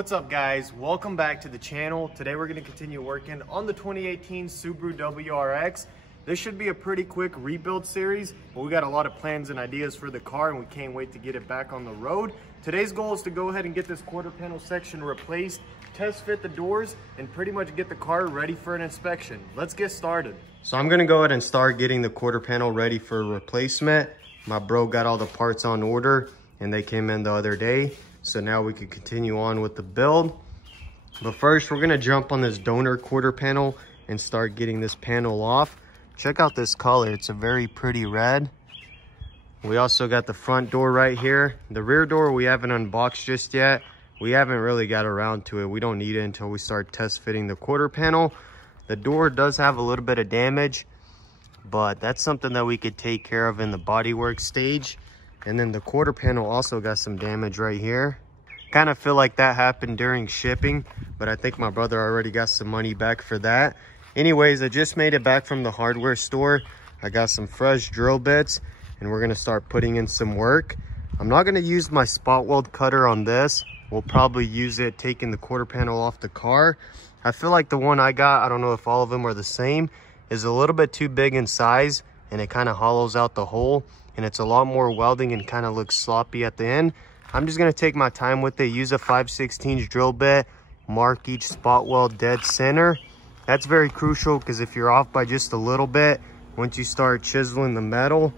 What's up guys, welcome back to the channel. Today we're going to continue working on the 2018 Subaru WRX. This should be a pretty quick rebuild series, but we got a lot of plans and ideas for the car and we can't wait to get it back on the road. Today's goal is to go ahead and get this quarter panel section replaced, test fit the doors, and pretty much get the car ready for an inspection. Let's get started. So I'm going to go ahead and start getting the quarter panel ready for replacement. My bro got all the parts on order and they came in the other day. So now we can continue on with the build. But first, we're gonna jump on this donor quarter panel and start getting this panel off. Check out this color, it's a very pretty red. We also got the front door right here. The rear door we haven't unboxed just yet. We haven't really got around to it. We don't need it until we start test fitting the quarter panel. The door does have a little bit of damage, but that's something that we could take care of in the bodywork stage. And then the quarter panel also got some damage right here. Kind of feel like that happened during shipping, but I think my brother already got some money back for that. Anyways, I just made it back from the hardware store. I got some fresh drill bits and we're gonna start putting in some work. I'm not gonna use my spot weld cutter on this. We'll probably use it taking the quarter panel off the car. I feel like the one I got, I don't know if all of them are the same, is a little bit too big in size and it kind of hollows out the hole. And it's a lot more welding and kind of looks sloppy at the end. I'm just going to take my time with it, use a 5/16 drill bit, mark each spot weld dead center. That's very crucial because if you're off by just a little bit, once you start chiseling the metal,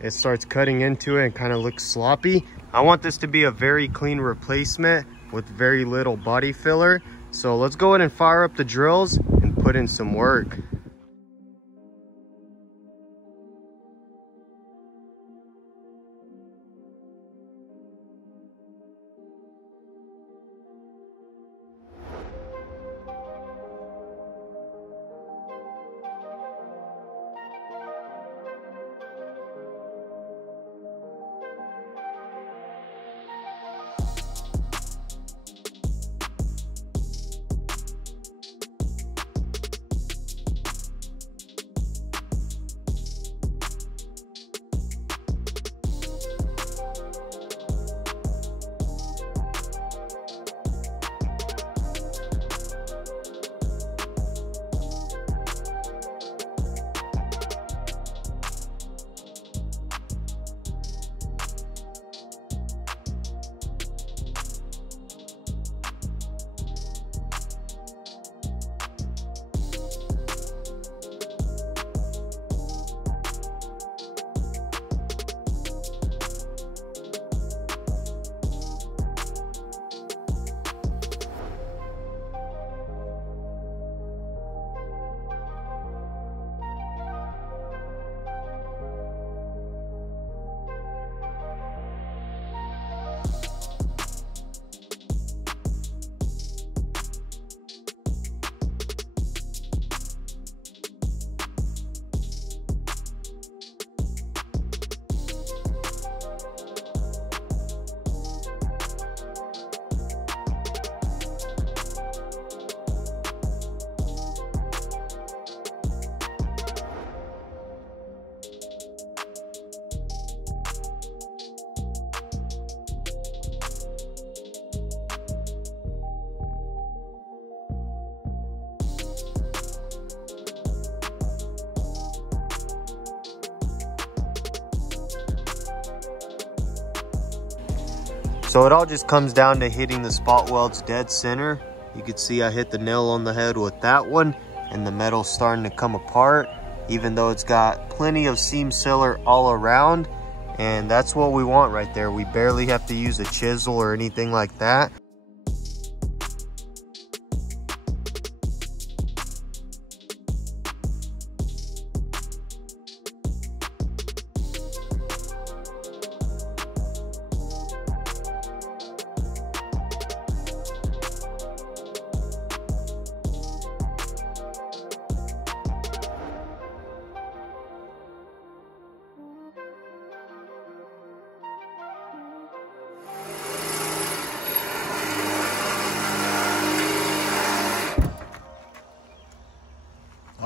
it starts cutting into it and kind of looks sloppy. I want this to be a very clean replacement with very little body filler. So let's go ahead and fire up the drills and put in some work. So it all just comes down to hitting the spot welds dead center. You can see I hit the nail on the head with that one and the metal's starting to come apart, even though it's got plenty of seam sealer all around. And that's what we want right there. We barely have to use a chisel or anything like that.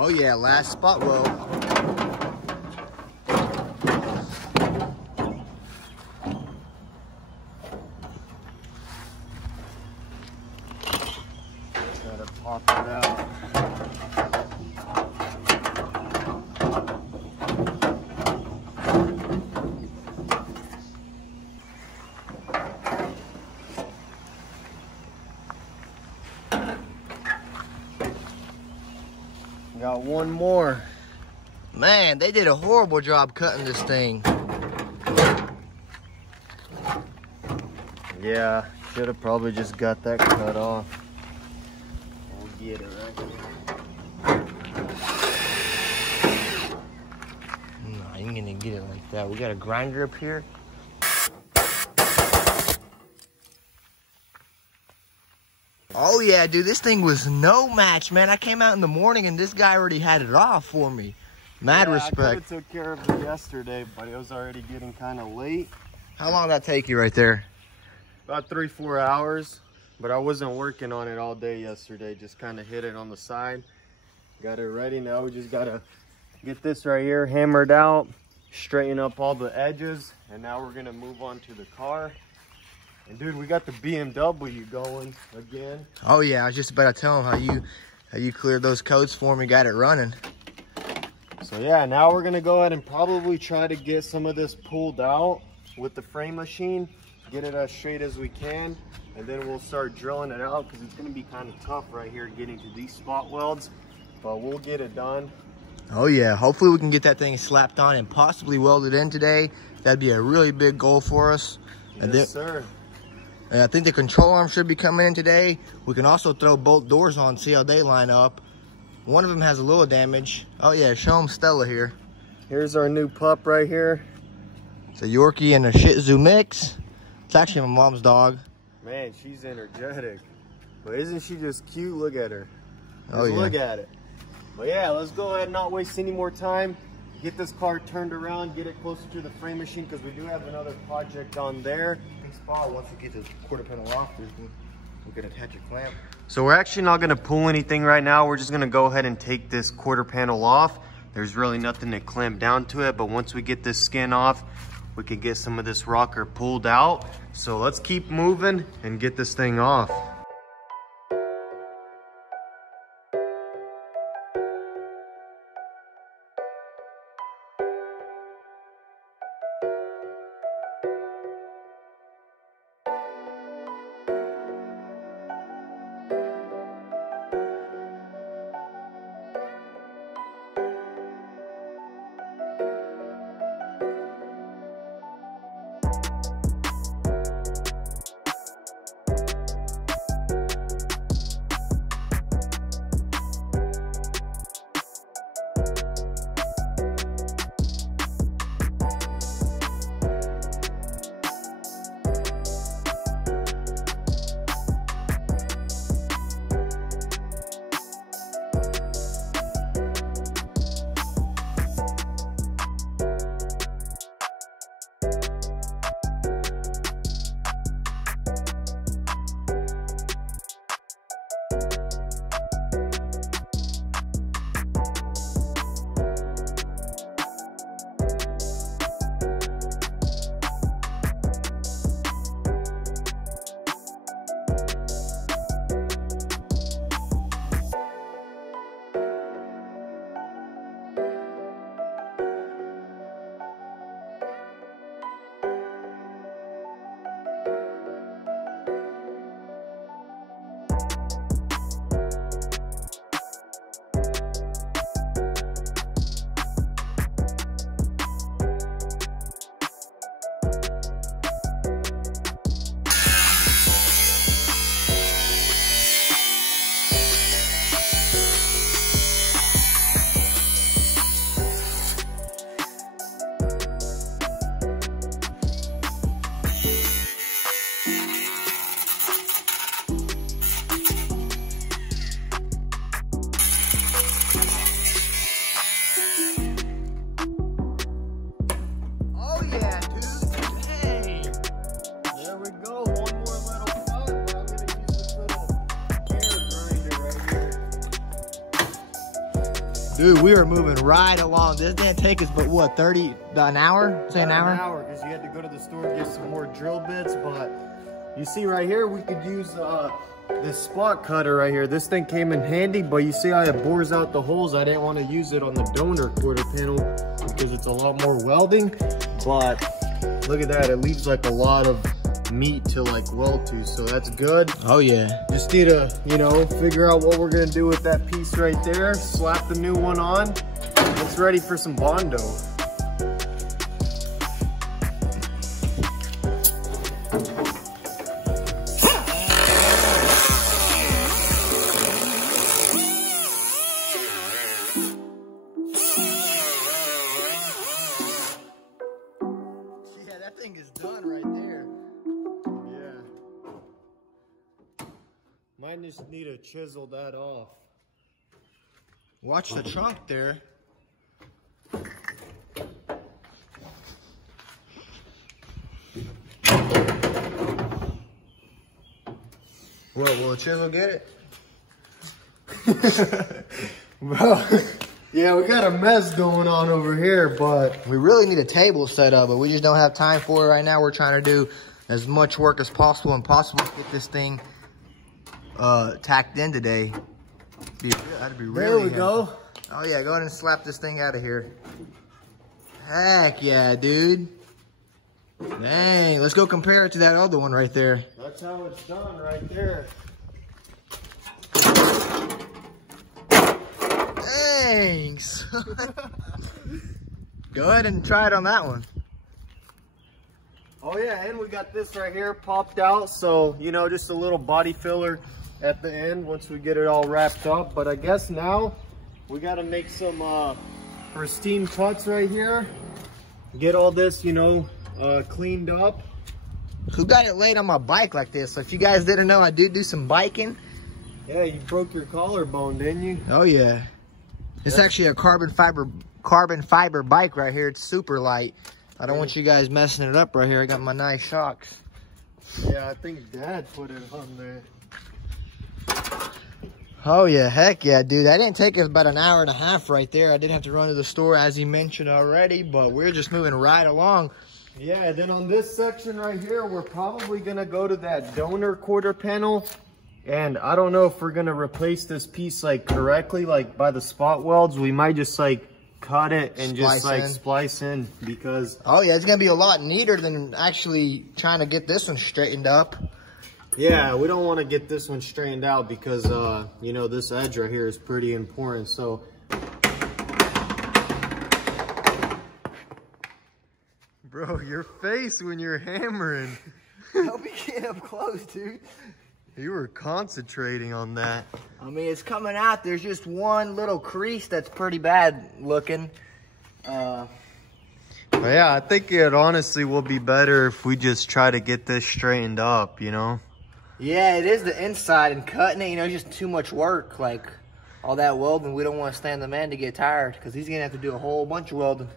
Oh yeah, last spot weld. Got one more. Man, they did a horrible job cutting this thing. Yeah, should have probably just got that cut off. We'll get it right here. No, you ain't gonna get it like that. We got a grinder up here. Oh yeah, dude, this thing was no match, man. I came out in the morning and this guy already had it off for me. Mad respect. I could have took care of it yesterday, but it was already getting kind of late. How long did that take you right there? About 3-4 hours, but I wasn't working on it all day yesterday. Just kind of hit it on the side. Got it ready now. We just gotta get this right here hammered out, straighten up all the edges, and now we're gonna move on to the car. And dude, we got the BMW going again. Oh yeah, I was just about to tell him how you cleared those coats for me, got it running. So yeah, now we're gonna go ahead and probably try to get some of this pulled out with the frame machine, get it as straight as we can, and then we'll start drilling it out because it's gonna be kind of tough right here getting to these spot welds, but we'll get it done. Oh yeah, hopefully we can get that thing slapped on and possibly welded in today. That'd be a really big goal for us. Yes, sir. And I think the control arm should be coming in today. We can also throw both doors on, see how they line up. One of them has a little damage. Oh yeah, show them Stella here. Here's our new pup right here. It's a Yorkie and a Shih Tzu mix. It's actually my mom's dog. Man, she's energetic. But isn't she just cute? Look at her. Oh yeah. Look at it. But yeah, let's go ahead and not waste any more time. Get this car turned around, get it closer to the frame machine because we do have another project on there. Spot, once we get the quarter panel off, we can attach a clamp. So we're actually not gonna pull anything right now. We're just gonna go ahead and take this quarter panel off. There's really nothing to clamp down to it, but once we get this skin off, we can get some of this rocker pulled out. So let's keep moving and get this thing off. Dude, we are moving right along. This didn't take us but what, 30, an hour? Say an hour? An hour, because you had to go to the store and get some more drill bits, but you see right here, we could use this spot cutter right here. This thing came in handy, but you see how it bores out the holes. I didn't want to use it on the donor quarter panel because it's a lot more welding, but look at that. It leaves like a lot of meat to like weld to, so that's good. Oh yeah. Just need to, you know, figure out what we're gonna do with that piece right there, slap the new one on. It's ready for some Bondo. Yeah, that thing is done right there. Yeah. Might just need to chisel that off. Watch the trunk there. What, will a chisel get it? Bro, yeah, we got a mess going on over here, but We really need a table set up, but we just don't have time for it right now. We're trying to do as much work as possible and possibly get this thing tacked in today. That'd be really there we heavy. go. Oh yeah, go ahead and slap this thing out of here. Heck yeah, dude. Dang, let's go compare it to that other one right there. That's how it's done right there. Thanks. Go ahead and try it on that one. Oh yeah, and we got this right here popped out, so, you know, just a little body filler at the end once we get it all wrapped up. But I guess now we got to make some pristine cuts right here. Get all this, you know, cleaned up. Who got it laid on my bike like this? So if you guys didn't know, I do some biking. Yeah, you broke your collarbone, didn't you? Oh yeah. It's actually a carbon fiber bike right here. It's super light. I don't want you guys messing it up right here. I got my nice shocks. Yeah, I think Dad put it on there. Oh yeah, heck yeah, dude. That didn't take us about an hour and a half right there. I did have to run to the store, as he mentioned already, but we're just moving right along. Yeah, and then on this section right here, we're probably gonna go to that donor quarter panel. And I don't know if we're gonna replace this piece like correctly, like by the spot welds. We might just like cut it and just like splice in, because oh yeah, it's gonna be a lot neater than actually trying to get this one straightened up. yeah, we don't want to get this one straightened out because you know, this edge right here is pretty important. So bro, your face when you're hammering. Don't be getting up close, dude. You were concentrating on that. I mean, it's coming out. There's just one little crease that's pretty bad looking. Yeah, I think it honestly will be better if we just try to get this straightened up, you know? Yeah, it is the inside, and cutting it, you know, it's just too much work. Like, all that welding, we don't want to stand the man to get tired, because he's going to have to do a whole bunch of welding.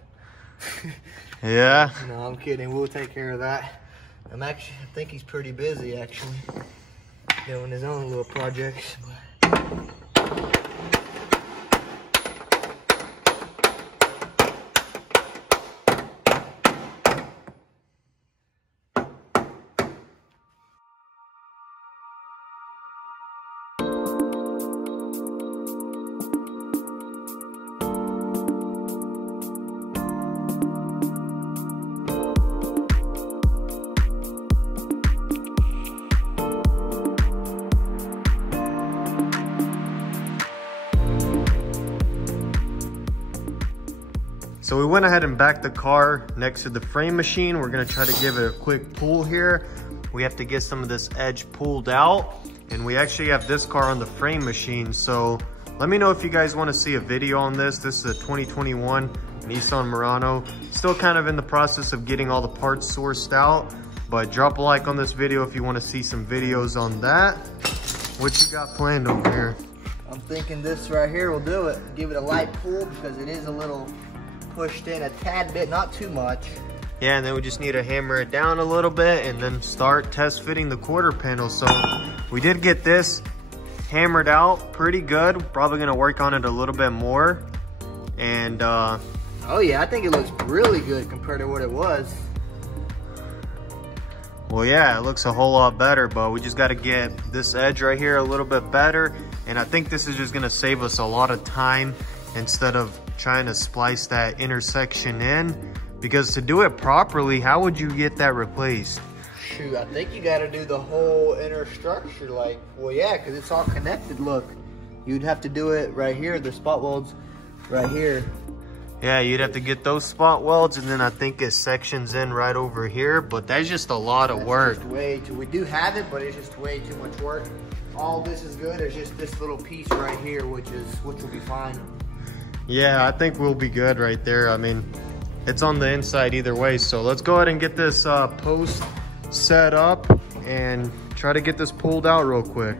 Yeah? No, I'm kidding. We'll take care of that. I think he's pretty busy, actually, doing his own little projects. So we went ahead and backed the car next to the frame machine. We're gonna try to give it a quick pull here. We have to get some of this edge pulled out, and we actually have this car on the frame machine. So let me know if you guys wanna see a video on this. This is a 2021 Nissan Murano. Still kind of in the process of getting all the parts sourced out, but drop a like on this video if you wanna see some videos on that. What you got planned over here? I'm thinking this right here will do it. Give it a light pull because it is a little pushed in a tad bit, not too much. Yeah, and then we just need to hammer it down a little bit and then start test fitting the quarter panel. So we did get this hammered out pretty good. Probably gonna work on it a little bit more. And oh yeah, I think it looks really good compared to what it was. well, yeah, it looks a whole lot better, but we just gotta get this edge right here a little bit better. And I think this is just gonna save us a lot of time instead of trying to splice that intersection in, because to do it properly, how would you get that replaced? Shoot, I think you gotta do the whole inner structure, like, well, yeah, because it's all connected, look. You'd have to do it right here, the spot welds right here. Yeah, you'd have to get those spot welds, and then I think it sections in right over here, but that's just a lot of work. Just way too, we do have it, but it's just way too much work. All this is good, it's just this little piece right here, which will be fine. Yeah, I think we'll be good right there. I mean, it's on the inside either way, so let's go ahead and get this post set up and try to get this pulled out real quick.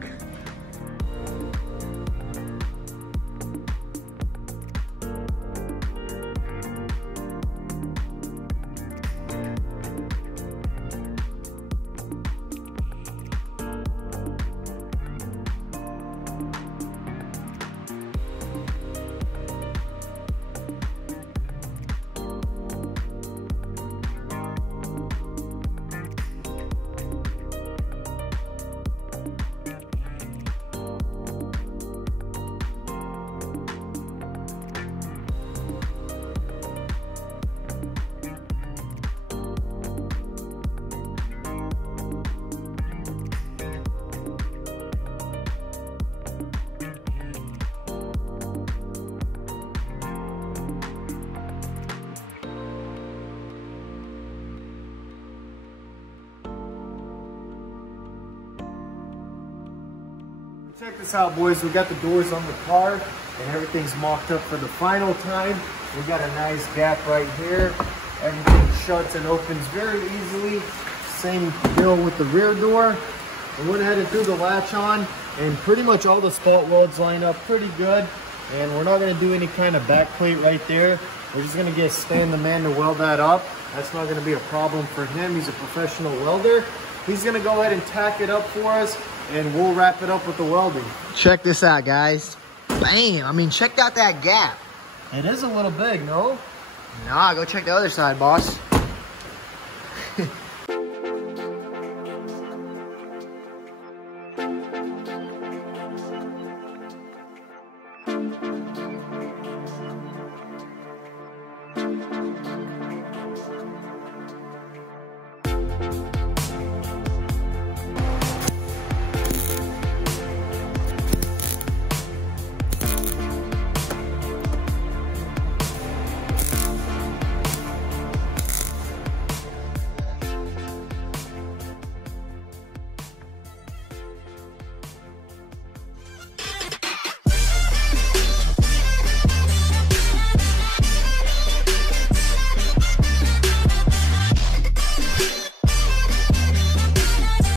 Check this out, boys. We got the doors on the car and everything's mocked up for the final time. We got a nice gap right here. Everything shuts and opens very easily. Same deal with the rear door. I went ahead and threw the latch on, and pretty much all the spot welds line up pretty good. And we're not going to do any kind of back plate right there. We're just going to get Stan the man to weld that up. That's not going to be a problem for him. He's a professional welder. He's going to go ahead and tack it up for us, and we'll wrap it up with the welding. Check this out, guys. Bam! I mean, check out that gap. It is a little big, no? Nah, go check the other side, boss.